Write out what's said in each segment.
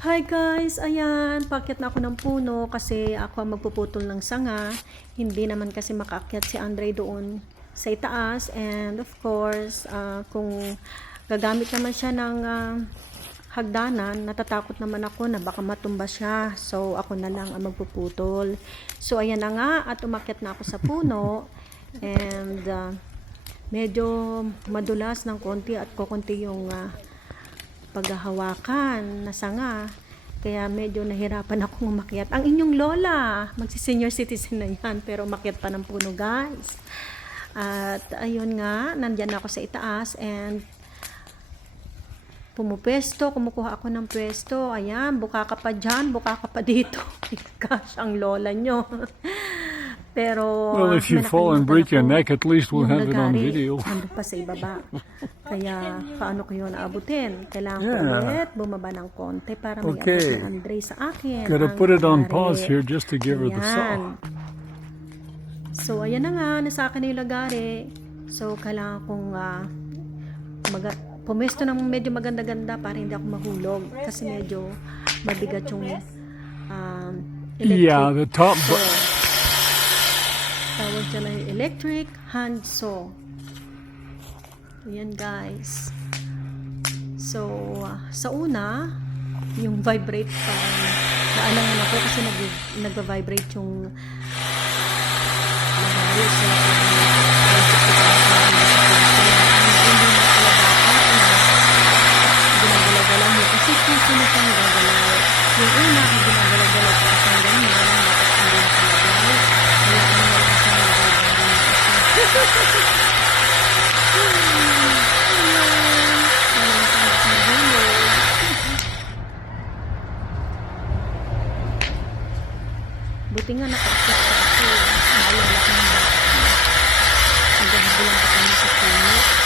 Hi guys! Ayan, pakit na ako ng puno kasi ako ang magpuputol ng sanga. Hindi naman kasi makaakyat si Andre doon sa itaas. And of course, ah, kung gagamit naman siya ng ah, hagdanan, natatakot naman ako na baka matumba siya. So, ako na lang ang magpuputol. So, ayan na nga at umakyat na ako sa puno. And ah, medyo madulas ng konti at kukunti yung ah, paghahawakan na sanga. Kaya medyo nahirapan akong umakyat. Ang inyong lola, magsi-senior citizen na yan, pero umakyat pa ng puno, guys. At ayun nga, nandyan ako sa itaas and pumupwesto, kumukuha ako ng pwesto. Ayan, buka ka pa dyan, buka ka pa dito. Gosh, ang lola nyo. Pero, Well, if you fall and break your neck, at least we'll have it on video. Nandun pa sa ibaba. Kaya, paano ko yun aabutin? Kailangan ko Yeah. ulit bumaba ng konti para may Okay. abot ni Andre sa akin. Gotta put it on pause here just to give her the Ayan. saw. So, ayan na nga, nasa akin na yung lagari. So, kailangan kong uh, maga- pumesto ng medyo maganda-ganda para hindi ako mahulog. Kasi medyo mabigat yung um, electric. Yeah, the top saw. Tawag dyan ay electric hand saw. Ayan guys. So, ah, sa una, yung vibrate pa, naalangan ako kasi nag, nagva-vibrate yung sa ginagalaw-galaw mo kasi kung sino kang gagalaw yung una ang ginagalaw-galaw ko kasi ganyan dapat hindi nakalagay kaya ano na lang siya nagagalaw Buti nga nakakita ako. Naalala ko ng bata. Naghahabulan pa kami sa puno.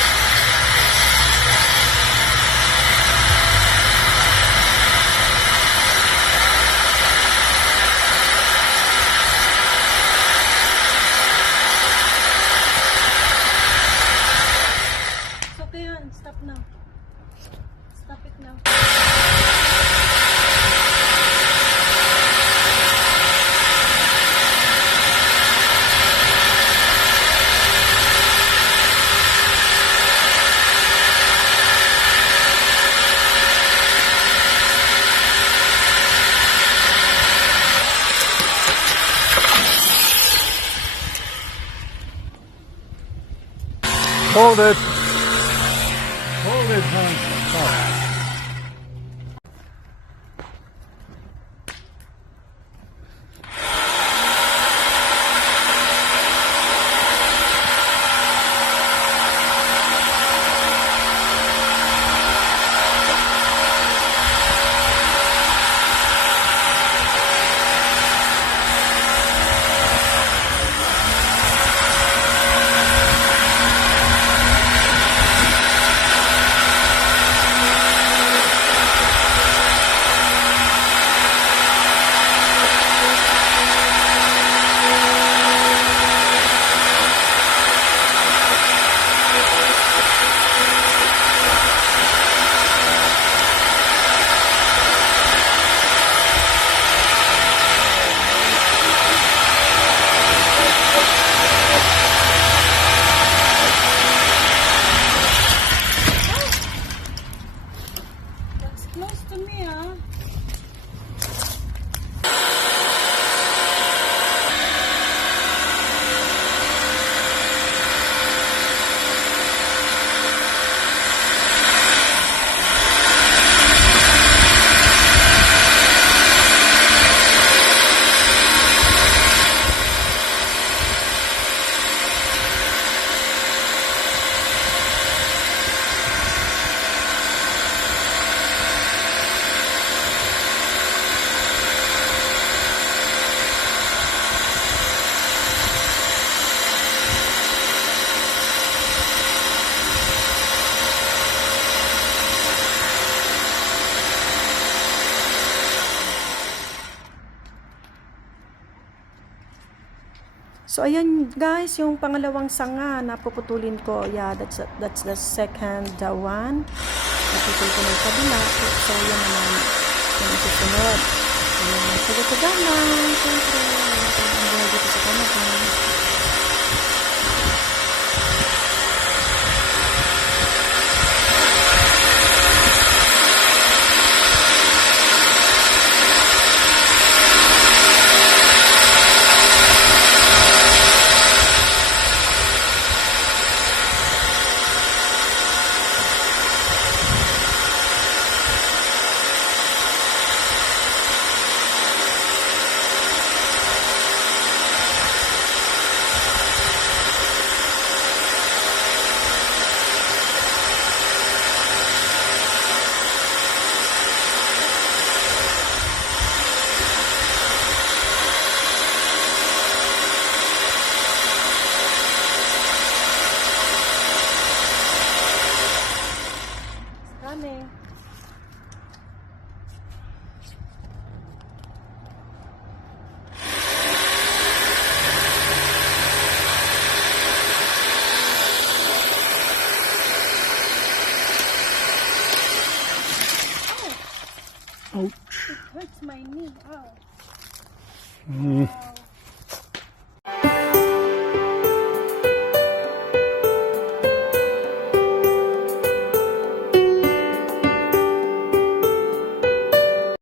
So, stop now. Stop it now. Hold it. Hold it, So ayan guys, yung pangalawang sanga na puputulin ko. Yeah, that's that's the second one. Naputol ko ng kabila. So yan naman yung sunod. Ayan, taga-taga lang. Siyempre, ang buhay dito sa Canada. 嗯。